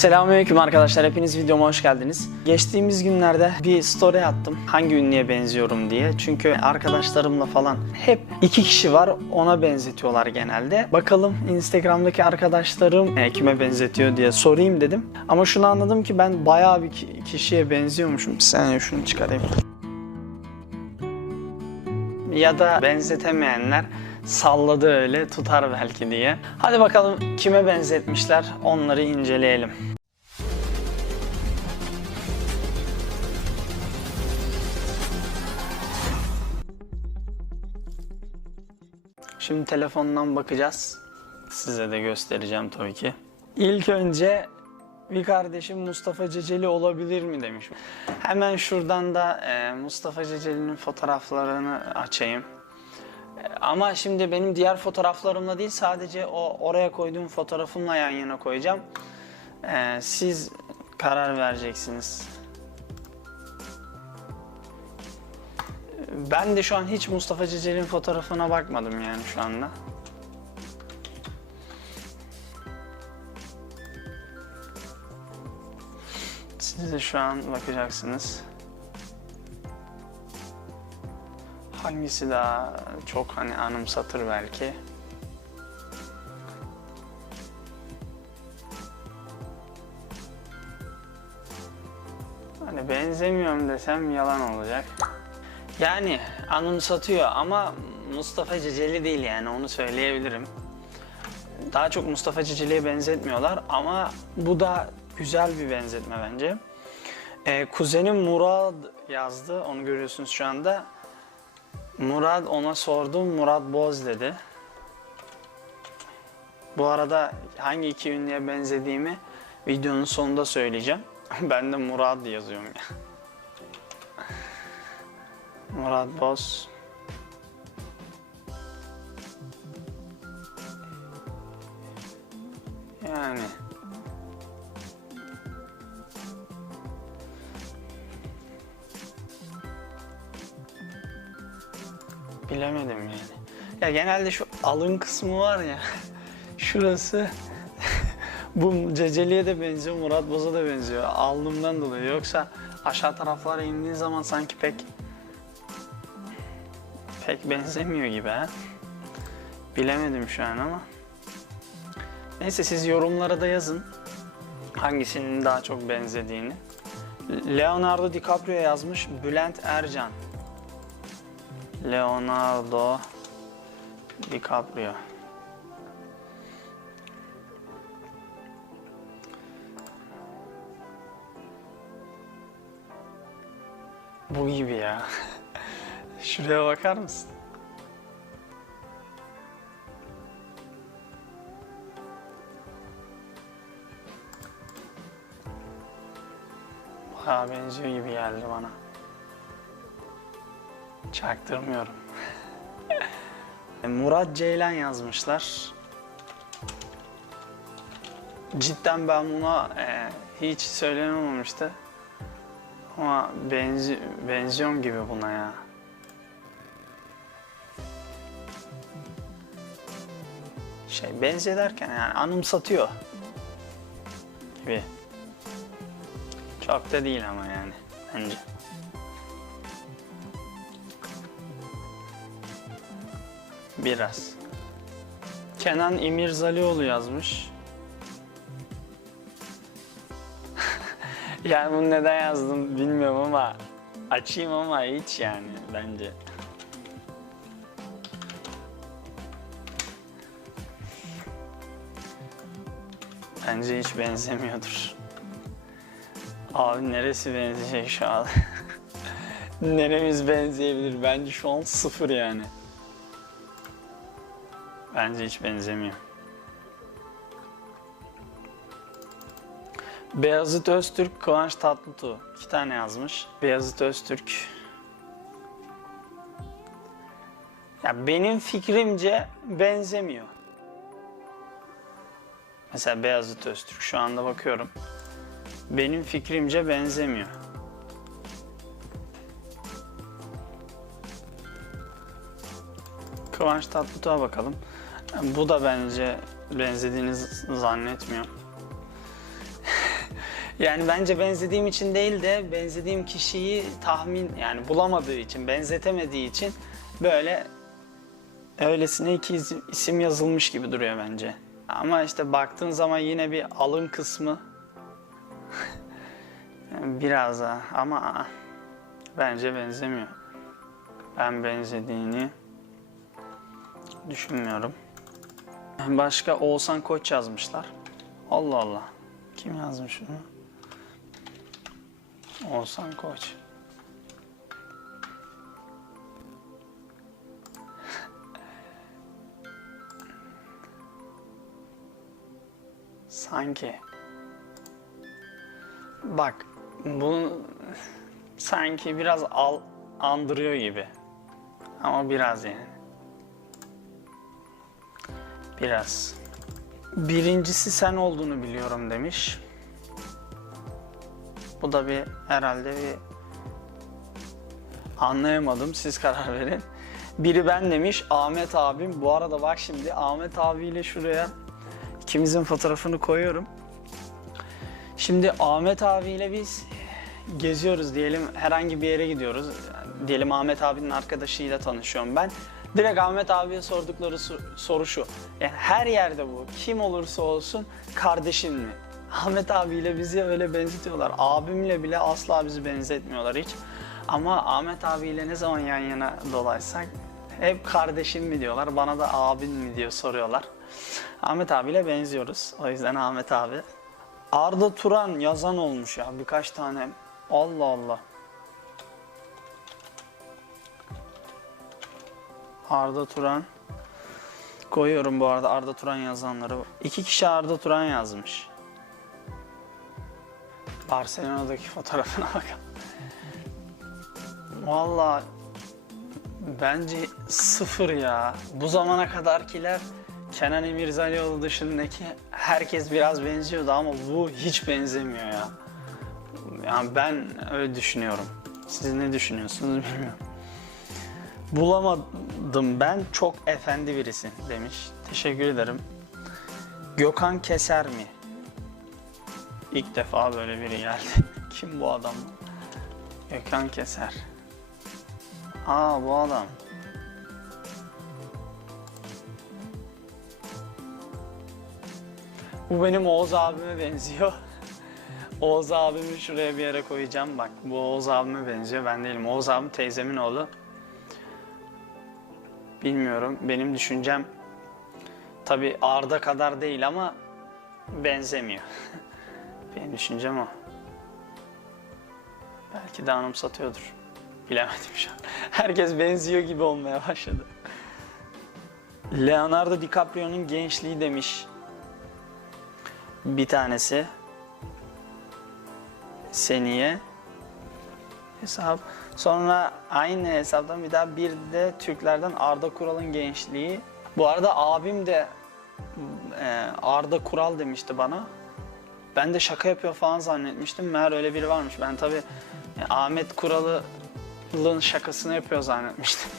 Selamünaleyküm arkadaşlar. Hepiniz videoma hoş geldiniz. Geçtiğimiz günlerde bir story attım. Hangi ünlüye benziyorum diye. Çünkü arkadaşlarımla falan hep iki kişi var. Ona benzetiyorlar genelde. Bakalım Instagram'daki arkadaşlarım e, kime benzetiyor diye sorayım dedim. Ama şunu anladım ki ben bayağı bir ki- kişiye benziyormuşum. Bir saniye şunu çıkarayım. Ya da benzetemeyenler salladı öyle tutar belki diye. Hadi bakalım kime benzetmişler onları inceleyelim. Şimdi telefondan bakacağız. Size de göstereceğim tabii ki. İlk önce bir kardeşim Mustafa Ceceli olabilir mi demiş. Hemen şuradan da Mustafa Ceceli'nin fotoğraflarını açayım. Ama şimdi benim diğer fotoğraflarımla değil sadece o oraya koyduğum fotoğrafımla yan yana koyacağım. E, siz karar vereceksiniz. Ben de şu an hiç Mustafa Ceceli'nin fotoğrafına bakmadım yani şu anda. Siz de şu an bakacaksınız. Hangisi daha çok hani anımsatır belki? Hani benzemiyorum desem yalan olacak. Yani anımsatıyor ama Mustafa Ceceli değil yani onu söyleyebilirim. Daha çok Mustafa Ceceli'ye benzetmiyorlar ama bu da güzel bir benzetme bence. Ee, kuzenim Murad yazdı, onu görüyorsunuz şu anda. Murad ona sordum, Murad Boz dedi. Bu arada hangi iki ünlüye benzediğimi videonun sonunda söyleyeceğim. ben de Murad yazıyorum ya. Murat Boz. Yani. Bilemedim yani. Ya genelde şu alın kısmı var ya. Şurası bu Ceceli'ye de benziyor, Murat Boz'a da benziyor. Alnımdan dolayı. Yoksa aşağı taraflara indiğin zaman sanki pek pek benzemiyor gibi ha. Bilemedim şu an ama. Neyse siz yorumlara da yazın. Hangisinin daha çok benzediğini. Leonardo DiCaprio yazmış. Bülent Ercan. Leonardo DiCaprio. Bu gibi ya. Şuraya bakar mısın? Bayağı benziyor gibi geldi bana. Çaktırmıyorum. E, Murat Ceylan yazmışlar. Cidden ben buna e, hiç söylenememişti. Ama benzi benziyorum gibi buna ya. Şey benziyor derken yani anımsatıyor gibi. Çok da değil ama yani bence. Biraz. Kenan İmirzalioğlu yazmış. yani bunu neden yazdım bilmiyorum ama açayım ama hiç yani bence. Bence hiç benzemiyordur. Abi neresi benzeyecek şu an? Neremiz benzeyebilir? Bence şu an sıfır yani. Bence hiç benzemiyor. Beyazıt Öztürk, Kıvanç Tatlıtuğ. İki tane yazmış. Beyazıt Öztürk. Ya benim fikrimce benzemiyor. Mesela Beyazıt Öztürk şu anda bakıyorum. Benim fikrimce benzemiyor. Kıvanç Tatlıtuğ'a bakalım. Bu da bence benzediğini zannetmiyorum. Yani bence benzediğim için değil de benzediğim kişiyi tahmin yani bulamadığı için, benzetemediği için böyle öylesine iki isim yazılmış gibi duruyor bence. Ama işte baktığın zaman yine bir alın kısmı biraz daha ama bence benzemiyor. Ben benzediğini düşünmüyorum. Başka Oğuzhan Koç yazmışlar. Allah Allah. Kim yazmış bunu? Oğuzhan Koç. Sanki. Bak bu sanki biraz al andırıyor gibi. Ama biraz yani. Biraz. Birincisi sen olduğunu biliyorum demiş. Bu da bir herhalde bir anlayamadım. Siz karar verin. Biri ben demiş. Ahmet abim. Bu arada bak şimdi Ahmet abiyle şuraya ikimizin fotoğrafını koyuyorum. Şimdi Ahmet abiyle biz geziyoruz diyelim herhangi bir yere gidiyoruz. Diyelim Ahmet abinin arkadaşıyla tanışıyorum ben. Direkt Ahmet abiye sordukları soru şu. Yani her yerde bu. Kim olursa olsun kardeşin mi? Ahmet abiyle bizi öyle benzetiyorlar. Abimle bile asla bizi benzetmiyorlar hiç. Ama Ahmet abiyle ne zaman yan yana dolaysak hep kardeşim mi diyorlar. Bana da abin mi diyor soruyorlar. Ahmet abiyle benziyoruz. O yüzden Ahmet abi. Arda Turan yazan olmuş ya birkaç tane. Allah Allah. Arda Turan. Koyuyorum bu arada Arda Turan yazanları. İki kişi Arda Turan yazmış. Barcelona'daki fotoğrafına bakalım. Valla bence sıfır ya. Bu zamana kadarkiler Kenan İmirzalıoğlu dışındaki herkes biraz benziyordu ama bu hiç benzemiyor ya. Yani ben öyle düşünüyorum. Siz ne düşünüyorsunuz bilmiyorum. Bulamadım ben çok efendi birisi demiş. Teşekkür ederim. Gökhan Keser mi? İlk defa böyle biri geldi. Kim bu adam? Gökhan Keser. Aa bu adam. Bu benim Oğuz abime benziyor. Oğuz abimi şuraya bir yere koyacağım. Bak bu Oğuz abime benziyor. Ben değilim. Oğuz abim teyzemin oğlu. Bilmiyorum. Benim düşüncem tabi Arda kadar değil ama benzemiyor. Benim düşüncem o. Belki de anımsatıyordur. Bilemedim şu an. Herkes benziyor gibi olmaya başladı. Leonardo DiCaprio'nun gençliği demiş. Bir tanesi. Seniye. Hesap. Sonra aynı hesaptan bir daha bir de Türklerden Arda Kural'ın gençliği. Bu arada abim de e, Arda Kural demişti bana. Ben de şaka yapıyor falan zannetmiştim. Meğer öyle biri varmış. Ben tabii e, Ahmet Kural'ın şakasını yapıyor zannetmiştim.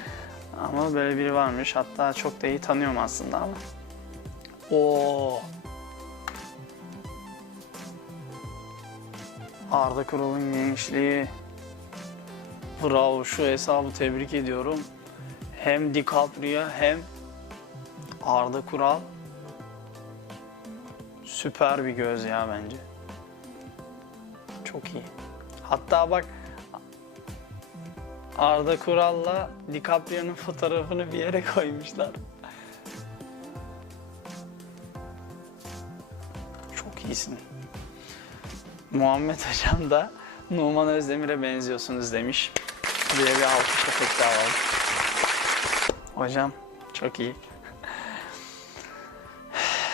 ama böyle biri varmış. Hatta çok da iyi tanıyorum aslında ama. Oo. Arda Kural'ın gençliği. Bravo şu hesabı tebrik ediyorum. Hem DiCaprio hem Arda Kural. Süper bir göz ya bence. Çok iyi. Hatta bak Arda Kural'la DiCaprio'nun fotoğrafını bir yere koymuşlar. Çok iyisin. Muhammed Hocam da Numan Özdemir'e benziyorsunuz demiş. Buraya bir alkış efekti alalım. Hocam çok iyi.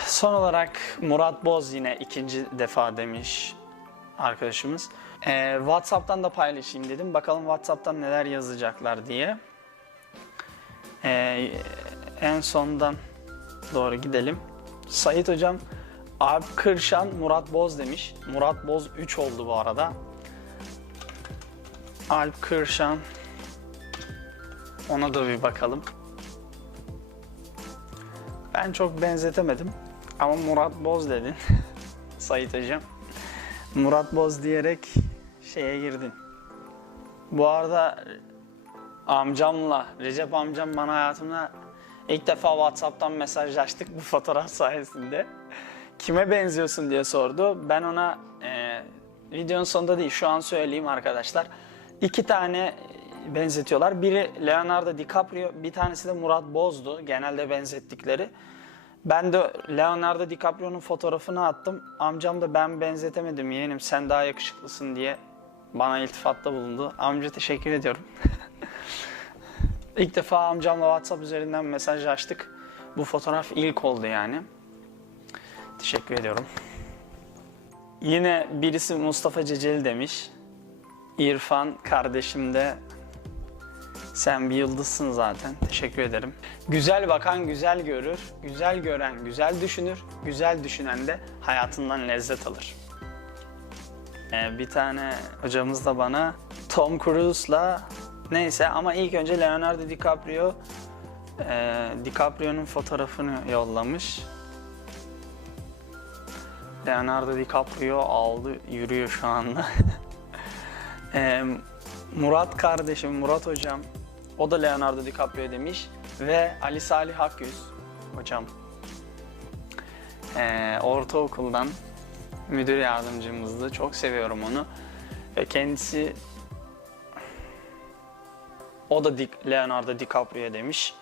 Son olarak Murat Boz yine ikinci defa demiş arkadaşımız. Ee, Whatsapp'tan da paylaşayım dedim. Bakalım Whatsapp'tan neler yazacaklar diye. Ee, en sondan doğru gidelim. Sait Hocam Alp Kırşan Murat Boz demiş. Murat Boz 3 oldu bu arada. Alp Kırşan ona da bir bakalım. Ben çok benzetemedim. Ama Murat Boz dedin. Sait Hocam. Murat Boz diyerek şeye girdin. Bu arada amcamla, Recep amcam bana hayatımda ilk defa WhatsApp'tan mesajlaştık bu fotoğraf sayesinde. Kime benziyorsun diye sordu. Ben ona e, videonun sonunda değil şu an söyleyeyim arkadaşlar. İki tane benzetiyorlar. Biri Leonardo DiCaprio, bir tanesi de Murat Boz'du. Genelde benzettikleri. Ben de Leonardo DiCaprio'nun fotoğrafını attım. Amcam da ben benzetemedim yeğenim sen daha yakışıklısın diye bana iltifatta bulundu. Amca teşekkür ediyorum. İlk defa amcamla WhatsApp üzerinden mesajlaştık. Bu fotoğraf ilk oldu yani. Teşekkür ediyorum. Yine birisi Mustafa Ceceli demiş. İrfan kardeşim de sen bir yıldızsın zaten. Teşekkür ederim. Güzel bakan güzel görür, güzel gören güzel düşünür, güzel düşünen de hayatından lezzet alır. Ee, bir tane hocamız da bana Tom Cruise'la neyse ama ilk önce Leonardo DiCaprio e, DiCaprio'nun fotoğrafını yollamış. Leonardo DiCaprio aldı, yürüyor şu anda. Ee, Murat kardeşim, Murat hocam, o da Leonardo DiCaprio demiş. Ve Ali Salih Akyüz hocam. Ee, ortaokuldan müdür yardımcımızdı. Çok seviyorum onu. Ve kendisi o da Leonardo DiCaprio demiş.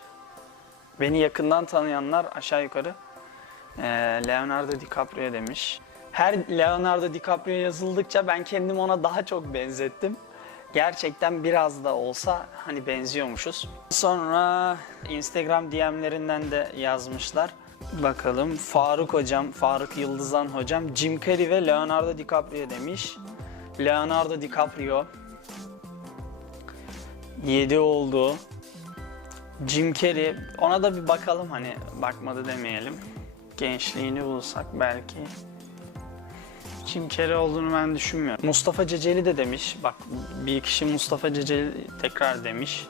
Beni yakından tanıyanlar aşağı yukarı ee, Leonardo DiCaprio demiş. Her Leonardo DiCaprio yazıldıkça ben kendimi ona daha çok benzettim. Gerçekten biraz da olsa hani benziyormuşuz. Sonra Instagram DM'lerinden de yazmışlar. Bakalım Faruk hocam, Faruk Yıldızan hocam, Jim Carrey ve Leonardo DiCaprio demiş. Leonardo DiCaprio 7 oldu. Jim Carrey ona da bir bakalım hani bakmadı demeyelim. Gençliğini bulsak belki. Carrey olduğunu ben düşünmüyorum. Mustafa Ceceli de demiş. Bak bir kişi Mustafa Ceceli tekrar demiş.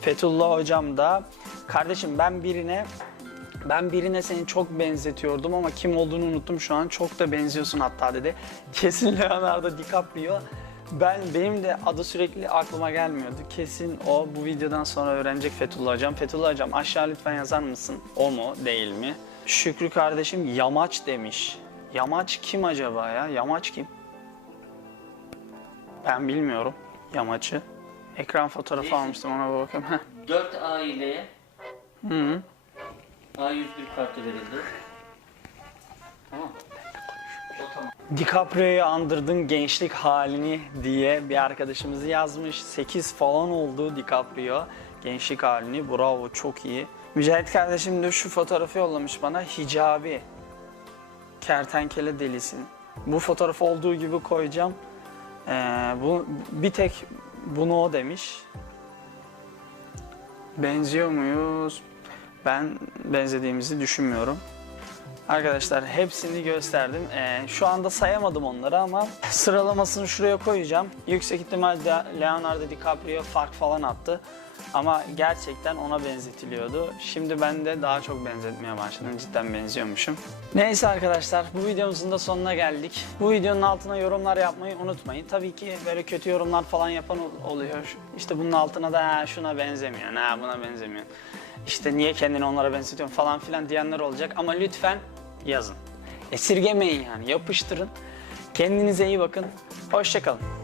Fethullah hocam da kardeşim ben birine ben birine seni çok benzetiyordum ama kim olduğunu unuttum şu an. Çok da benziyorsun hatta dedi. Kesin Leonardo DiCaprio. Ben benim de adı sürekli aklıma gelmiyordu. Kesin o bu videodan sonra öğrenecek Fethullah hocam. Fethullah hocam aşağı lütfen yazar mısın? O mu değil mi? Şükrü kardeşim yamaç demiş. Yamaç kim acaba ya? Yamaç kim? Ben bilmiyorum yamaçı. Ekran fotoğrafı Neyse. almıştım ona bir bakayım. Heh. 4 aileye Hı -hı. A101 kartı verildi. Tamam. O tamam. DiCaprio'yu andırdın gençlik halini diye bir arkadaşımız yazmış. 8 falan oldu DiCaprio gençlik halini. Bravo çok iyi. Mücahit kardeşim de şu fotoğrafı yollamış bana. Hicabi. Kertenkele delisin. Bu fotoğrafı olduğu gibi koyacağım. Ee, bu bir tek bunu o demiş. Benziyor muyuz? Ben benzediğimizi düşünmüyorum. Arkadaşlar hepsini gösterdim. Ee, şu anda sayamadım onları ama sıralamasını şuraya koyacağım. Yüksek ihtimalle Leonardo DiCaprio fark falan attı. Ama gerçekten ona benzetiliyordu. Şimdi ben de daha çok benzetmeye başladım. Cidden benziyormuşum. Neyse arkadaşlar bu videomuzun da sonuna geldik. Bu videonun altına yorumlar yapmayı unutmayın. Tabii ki böyle kötü yorumlar falan yapan ol- oluyor. İşte bunun altına da "Ha, şuna benzemiyor, ha, buna benzemiyor. İşte niye kendini onlara benzetiyorsun falan filan diyenler olacak. Ama lütfen yazın. Esirgemeyin yani yapıştırın. Kendinize iyi bakın. Hoşçakalın.